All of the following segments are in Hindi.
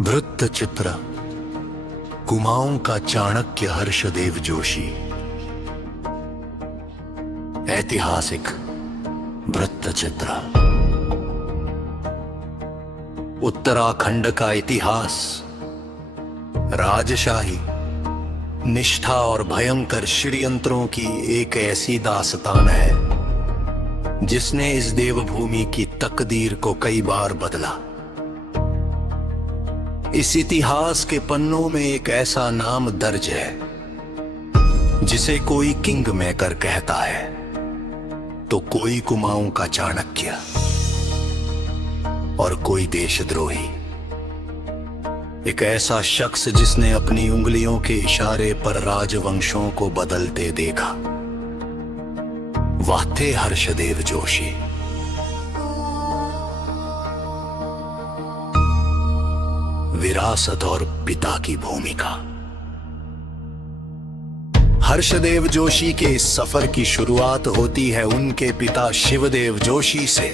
वृत्तचित्र कुमाऊं का चाणक्य हर्षदेव जोशी। ऐतिहासिक वृत्तचित्र। उत्तराखंड का इतिहास राजशाही, निष्ठा और भयंकर षड्यंत्रों की एक ऐसी दास्तान है जिसने इस देवभूमि की तकदीर को कई बार बदला। इस इतिहास के पन्नों में एक ऐसा नाम दर्ज है जिसे कोई किंग मेकर कहता है तो कोई कुमाऊं का चाणक्य और कोई देशद्रोही। एक ऐसा शख्स जिसने अपनी उंगलियों के इशारे पर राजवंशों को बदलते देखा। वह थे हर्षदेव जोशी। विरासत और पिता की भूमिका। हर्षदेव जोशी के इस सफर की शुरुआत होती है उनके पिता शिवदेव जोशी से।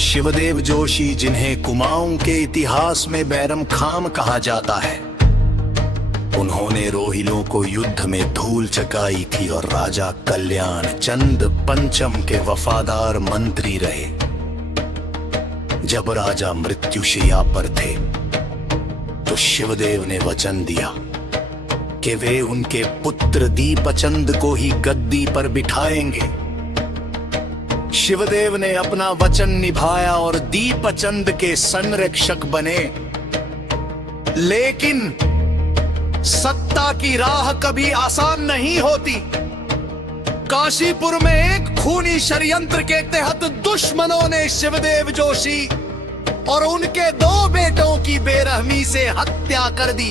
शिवदेव जोशी, जिन्हें कुमाऊं के इतिहास में बैरम खाम कहा जाता है, उन्होंने रोहिलों को युद्ध में धूल चकाई थी और राजा कल्याण चंद पंचम के वफादार मंत्री रहे। जब राजा मृत्युशैया पर थे तो शिवदेव ने वचन दिया कि वे उनके पुत्र दीपचंद को ही गद्दी पर बिठाएंगे। शिवदेव ने अपना वचन निभाया और दीपचंद के संरक्षक बने। लेकिन सत्ता की राह कभी आसान नहीं होती। काशीपुर में एक खूनी षड्यंत्र के तहत दुश्मनों ने शिवदेव जोशी और उनके 2 बेटों की बेरहमी से हत्या कर दी।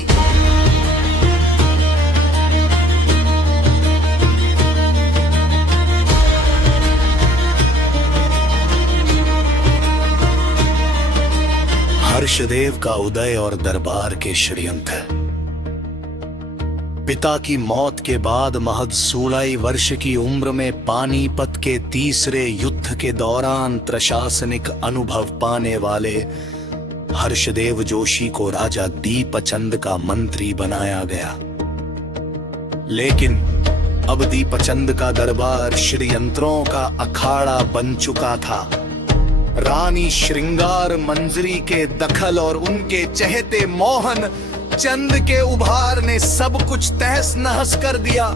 हर्षदेव का उदय और दरबार के षड्यंत्र। पिता की मौत के बाद महज 16 वर्ष की उम्र में पानीपत के तीसरे युद्ध के दौरान प्रशासनिक अनुभव पाने वाले हर्षदेव जोशी को राजा दीपचंद का मंत्री बनाया गया। लेकिन अब दीपचंद का दरबार षड्यंत्रों का अखाड़ा बन चुका था। रानी श्रृंगार मंजरी के दखल और उनके चहेते मोहन चंद के उभार ने सब कुछ तहस नहस कर दिया।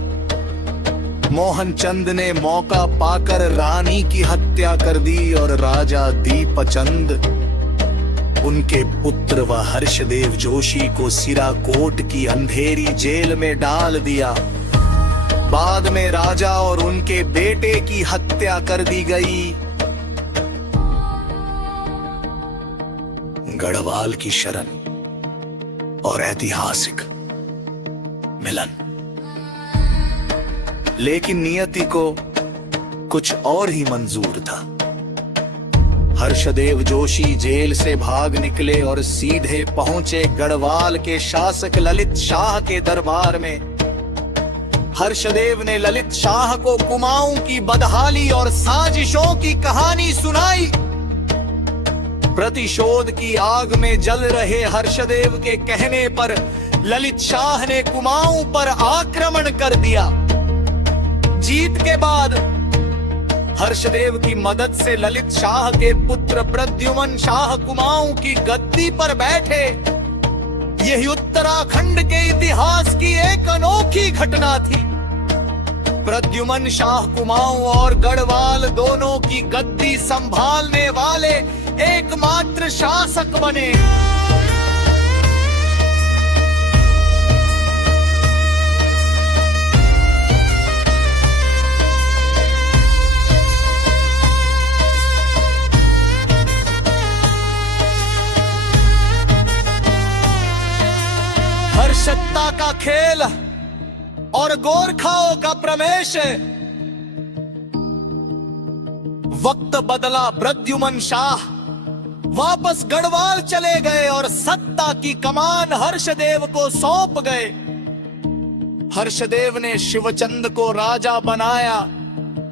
मोहन चंद ने मौका पाकर रानी की हत्या कर दी और राजा दीपचंद उनके पुत्र व हर्षदेव जोशी को सिराकोट की अंधेरी जेल में डाल दिया। बाद में राजा और उनके बेटे की हत्या कर दी गई। गढ़वाल की शरण और ऐतिहासिक मिलन। लेकिन नियति को कुछ और ही मंजूर था। हर्षदेव जोशी जेल से भाग निकले और सीधे पहुंचे गढ़वाल के शासक ललित शाह के दरबार में। हर्षदेव ने ललित शाह को कुमाऊं की बदहाली और साजिशों की कहानी सुनाई। प्रतिशोध की आग में जल रहे हर्षदेव के कहने पर ललित शाह ने कुमाऊं पर आक्रमण कर दिया। जीत के बाद हर्षदेव की मदद से ललित शाह के पुत्र प्रद्युमन शाह कुमाऊं की गद्दी पर बैठे। यही उत्तराखंड के इतिहास की एक अनोखी घटना थी। प्रद्युमन शाह कुमाऊं और गढ़वाल दोनों की गद्दी संभालने वाले एकमात्र शासक बने। हर्षत्ता का खेल और गोरखाओं का प्रवेश। वक्त बदला। प्रद्युमन शाह वापस गढ़वाल चले गए और सत्ता की कमान हर्षदेव को सौंप गए। हर्षदेव ने शिवचंद को राजा बनाया।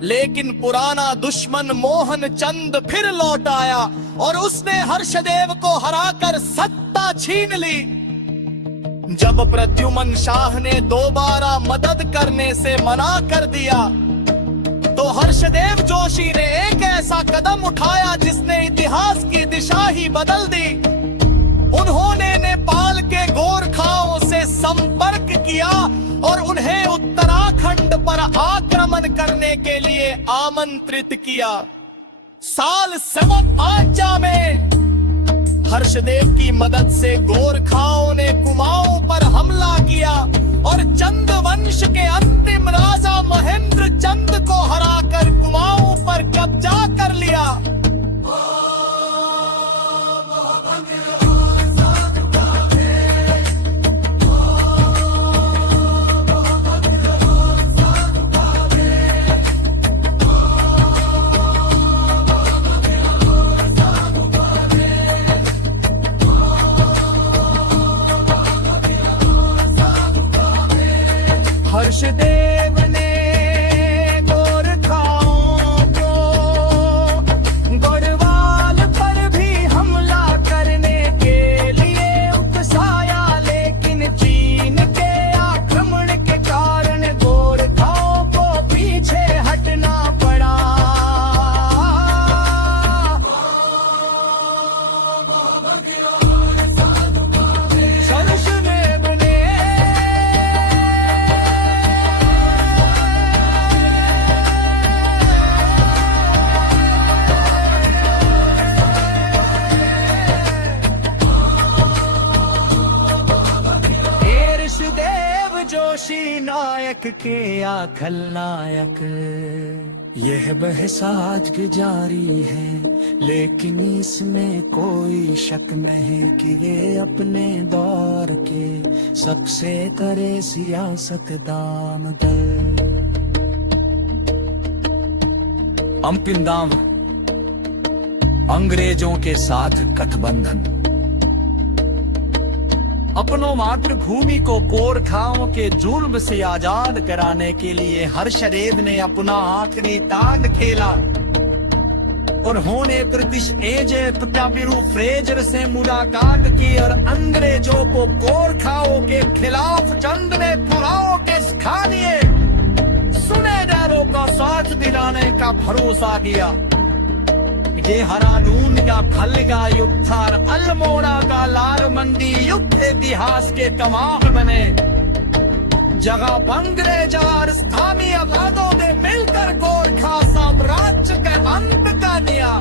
लेकिन पुराना दुश्मन मोहन चंद फिर लौट आया और उसने हर्षदेव को हराकर सत्ता छीन ली। जब प्रद्युमन शाह ने दोबारा मदद करने से मना कर दिया तो हर्षदेव जोशी ने एक ऐसा कदम उठाया जिसने इतिहास की दिशा ही बदल दी। उन्होंने नेपाल के गोरखाओं से संपर्क किया और उन्हें उत्तराखंड पर आक्रमण करने के लिए आमंत्रित किया। साल 7 में हर्षदेव की मदद से गोरखाओं ने कुमाऊं पर हमला किया और चंद वंश के अंतिम राजा महेंद्र चंद को हराकर कुमाऊं पर कब्जा कर लिया। हर्षदेव ने गोरखाओं को गढ़वाल पर भी हमला करने के लिए उकसाया, लेकिन चीन के आक्रमण के कारण गोरखाओं को पीछे हटना पड़ा। जोशी नायक के या खलनायक, यह बहस आज की जारी है, लेकिन इसमें कोई शक नहीं कि ये अपने दौर के सबसे करे सियासतदान दल। अंपिंदाव अंग्रेजों के साथ गठबंधन। अपनों मातृभूमि को गोरखाओं के जुल्म से आजाद कराने के लिए हर्षदेव ने अपना आखिरी तान खेला और होने ब्रिटिश एजेंट प्रतापिरू फ्रेजर से मुलाकात की और अंग्रेजों को गोरखाओं के खिलाफ जंग में पुराओं के स्थानीय सुनेदारों का साथ दिलाने का भरोसा किया। ये हरानून का खलगा युद्ध था, अल्मोड़ा का लाल मंडी युद्ध इतिहास के कमाल बने। जगह अंग्रेज और स्थानीय वादों ने मिलकर गोरखा साम्राज्य का अंत कर दिया।